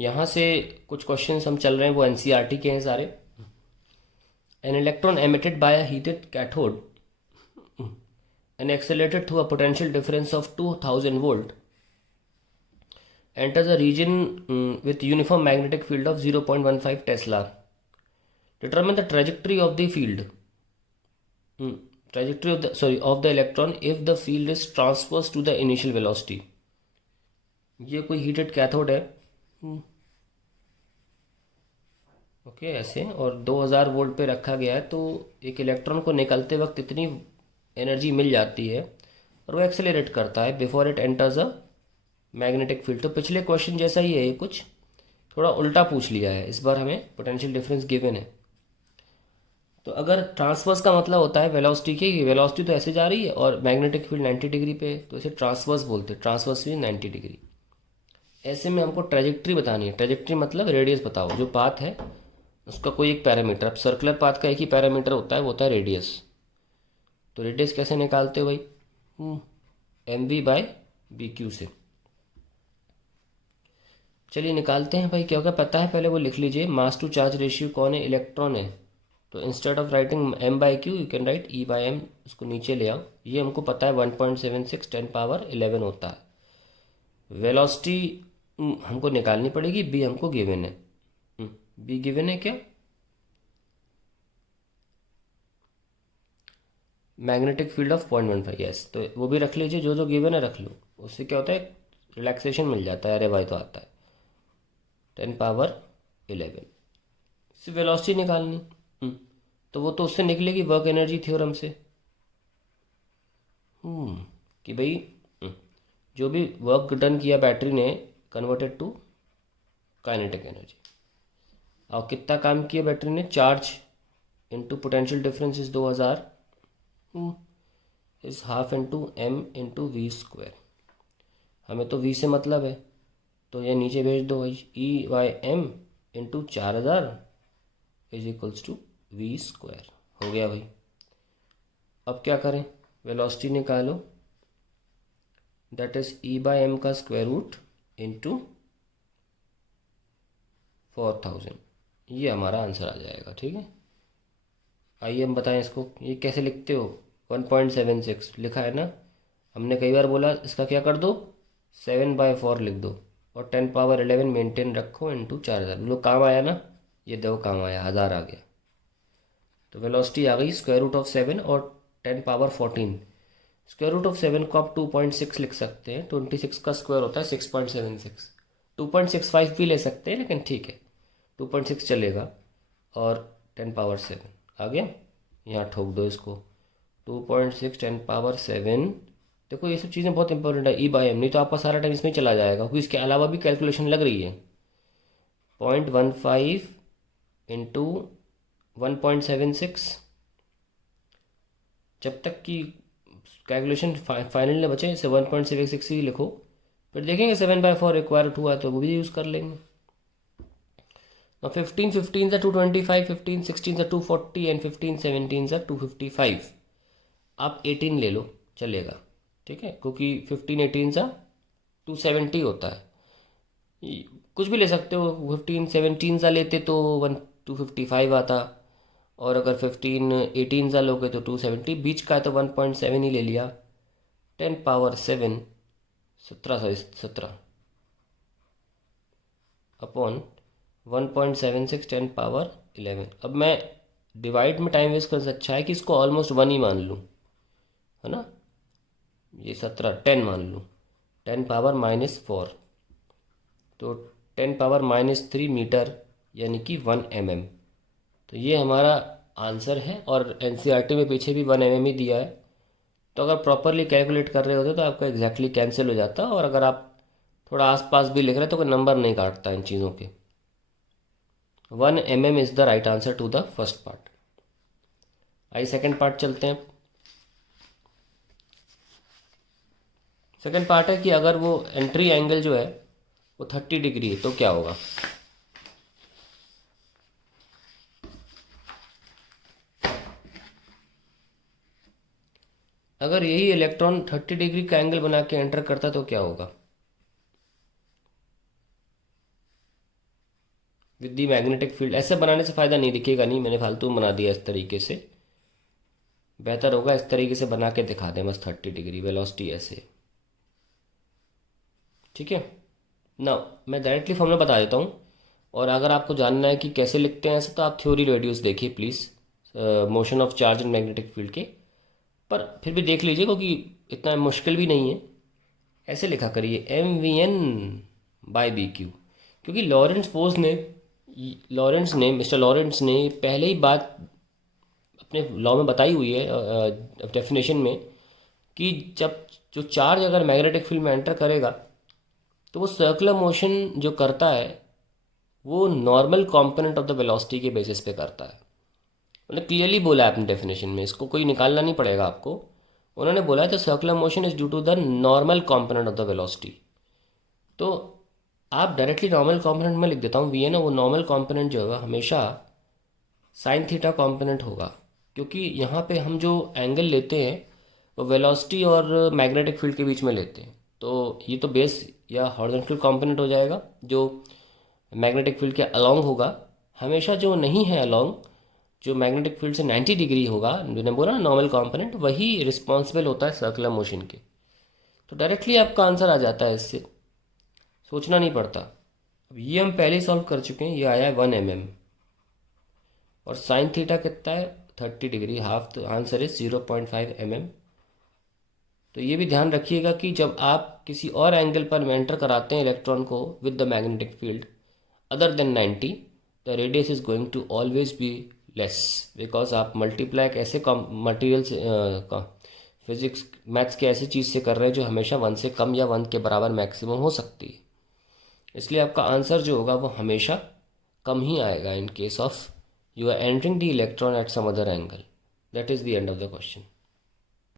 यहाँ से कुछ क्वेश्चंस हम चल रहे हैं वो एनसीईआरटी के हैं सारे। An electron emitted by a heated cathode and accelerated through a potential difference of 2000 volt enters a region with uniform magnetic field of 0.15 Tesla. Determine the trajectory of the field. Of the electron if the field is transverse to the initial velocity. ये कोई heated cathode है। Okay ऐसे, और 2000 volt पे रखा गया है, तो एक इलेक्ट्रॉन को निकलते वक्त इतनी एनर्जी मिल जाती है और वो एक्सेलरेट करता है before it enters a magnetic field. तो पिछले क्वेश्चन जैसा ही है ये, कुछ थोड़ा उल्टा पूछ लिया है इस बार। हमें पोटेंशियल डिफरेंस गिवन है, तो अगर ट्रांसवर्स का मतलब होता है वेलोसिटी की, वेलोसिटी तो ऐसे जा रही है और मैग्नेटिक फील्ड 90 डिग्री पे, तो इसे ट्रांसवर्स बोलते हैं। ट्रांसवर्स भी 90 डिग्री। ऐसे में हमको ट्रेजेक्ट्री बतानी है। ट्रेजेक्ट्री मतलब रेडियस बताओ, जो पाथ है उसका कोई एक पैरामीटर। अब सर्कुलर पाथ का एक ही पैरामीटर होता है, वो होता है रेडियस। तो रेडियस कैसे निकालते हो भाई? M v by B q से। चलिए निकालते हैं भाई। क्या होगा पता है, पहले वो लिख लीजिए। मास टू चार्ज रेशियो कौन है? इलेक्ट्रॉन है। तो instead of writing m by q you can write e by m. इसको नीचे ले आओ। ये हमको पता है 1.76 10⁻11 होता है। वेलोसिटी हमको निकालनी पड़ेगी। बी हमको गिवन है। बी गिवन है क्या? Magnetic field of 0.15। यस, तो वो भी रख लीजिए। जो जो गिवन है रख लो। उससे क्या होता है, रिलैक्सेशन मिल जाता है। अरे भाई तो आता है 10⁻11। इससे वेलोसिटी निकालनी। तो वो तो उससे निकलेगी वर्क एनर्जी थ्योरम से। कि भाई जो भी वर्क डन किया बैटरी ने, कन्वर्टेड टू काइनेटिक एनर्जी। और कितना काम किया बैटरी ने? Charge into potential difference is 2000 is half into m into v square. हमें तो वी से मतलब है, तो ये नीचे भेज दो भाई। E by m into 4000 is equals to v square. हो गया भाई। अब क्या करें? वेलोसिटी निकालो। That is e by m का स्क्वायर रूट इंटू 4000। ये हमारा आंसर आ जाएगा। ठीक है, आइए हम बताएं इसको। ये कैसे लिखते हो? 1.76 लिखा है ना, हमने कई बार बोला इसका क्या कर दो, 7/4 लिख दो और 10⁻11 मेंटेन रखो इंटू 4000। लोग काम आया ना? ये दो काम आया, 1000 आ गया। तो वेलोसिटी आ गई स्क्वायर रूट ऑफ 7 और 10⁻14। स्क्वायर रूट ऑफ 7 को आप 2.6 लिख सकते हैं। 26 का स्क्वायर होता है 6.76। 2.65 भी ले सकते हैं, लेकिन ठीक है 2.6 चलेगा। और 10⁻7 आ गया। यहाँ ठोक दो इसको। 2.6 10⁻7। देखो ये सब चीज़ें बहुत इंपॉर्टेंट है। ई बाई एम, नहीं तो आपका सारा टाइम इसमें चला जाएगा, क्योंकि इसके अलावा भी कैलकुलेशन लग रही है। 0.15 इंटू 1.76। जब तक कि कैलकुलेशन फाइनल न बचे, इसे 1.76 ही लिखो। फिर देखेंगे 7/4 रिक्वायर्ड हुआ तो वो भी यूज़ कर लेंगे। Now 15 15 are 225, 15 16 are 240 and 15 17 are 255। आप 18 ले लो चलेगा, ठीक है, क्योंकि 15 18 सा 270 होता है। कुछ भी ले सकते हो। 15 17 सा लेते तो 255 आता, और अगर 15 18 सा लोगे तो 270। बीच का है तो 1.7 ही ले लिया। 10⁻7 1717 अपॉन 1.76 10⁻11। अब मैं डिवाइड में टाइम वेस्ट करने से अच्छा है कि इसको ऑलमोस्ट 1 ही मान लूँ, है ना। ये 10 मान लूँ। 10⁻−4 तो 10⁻−3 मीटर, यानी कि 1 mm। तो ये हमारा आंसर है। और एनसीईआरटी में पीछे भी 1 mm ही दिया है। तो अगर प्रॉपरली कैलकुलेट कर रहे होते तो आपका एग्जैक्टली कैंसिल हो जाता। और अगर आप थोड़ा आसपास भी लिख रहे हैं तो कोई नंबर नहीं काटता इन चीज़ों के। 1 mm is the right answer to the first part. आइए सेकंड पार्ट चलते हैं। सेकंड पार्ट है कि अगर वो एंट्री एंगल जो है वो 30 डिग्री है तो क्या होगा। अगर यही इलेक्ट्रॉन 30 डिग्री का एंगल बना के एंटर करता तो क्या होगा। With the magnetic field. ऐसे बनाने से फ़ायदा नहीं दिखेगा, नहीं, मैंने फालतू में बना दिया इस तरीके से। बेहतर होगा इस तरीके से बना के दिखा दें बस 30 डिग्री वेलोसिटी ऐसे। ठीक है ना, मैं डायरेक्टली फॉर्मूला बता देता हूँ। और अगर आपको जानना है कि कैसे लिखते हैं ऐसे, तो आप थ्योरी वीडियोस देखिए please, motion of charge and magnetic field के। पर फिर भी देख लीजिए, क्योंकि इतना मुश्किल भी नहीं है। ऐसे लिखा करिए mvn/bq, क्योंकि मिस्टर लॉरेंस ने पहले ही बात अपने लॉ में बताई हुई है, डेफिनेशन में, कि जब जो चार्ज अगर मैग्नेटिक फील्ड में एंटर करेगा तो वो सर्कुलर मोशन जो करता है वो normal component of the velocity के बेसिस पे करता है। उन्होंने क्लियरली बोला है अपने डेफिनेशन में, इसको कोई निकालना नहीं पड़ेगा आपको। उन्होंने बोला है the circular motion is due to the normal component of the velocity. तो आप डायरेक्टली नॉर्मल कंपोनेंट में लिख देता हूँ, वी है ना, वो नॉर्मल कंपोनेंट जो है हमेशा साइन थीटा कंपोनेंट होगा, क्योंकि यहाँ पे हम जो एंगल लेते हैं वो वेलोसिटी और मैग्नेटिक फील्ड के बीच में लेते हैं। तो ये तो बेस या हॉरिजॉन्टल कंपोनेंट हो जाएगा जो मैग्नेटिक फील्ड के अलोंग होगा। हमेशा जो नहीं है अलोंग, जो मैग्नेटिक फील्ड से 90 डिग्री होगा, मैंने बोला ना नॉर्मल कंपोनेंट, वही रिस्पॉन्सिबल होता है सर्कुलर मोशन के। तो डायरेक्टली आपका आंसर आ जाता है, इससे सोचना नहीं पड़ता। अब ये हम पहले ही सॉल्व कर चुके हैं, ये आया है 1 mm, और साइन थीटा कितना है 30 डिग्री, हाफ, तो आंसर इज 0.5 mm। तो ये भी ध्यान रखिएगा कि जब आप किसी और एंगल पर एंटर कराते हैं इलेक्ट्रॉन को with the magnetic field other than 90, the radius is going to always be less, because आप मल्टीप्लाई एक ऐसे मटीरियल फिजिक्स मैथ्स के ऐसी चीज़ से कर रहे हैं जो हमेशा 1 से कम या 1 के बराबर मैक्सिमम हो सकती है। इसलिए आपका आंसर जो होगा वो हमेशा कम ही आएगा in case of you are entering the electron at some other angle. That is the end of the question.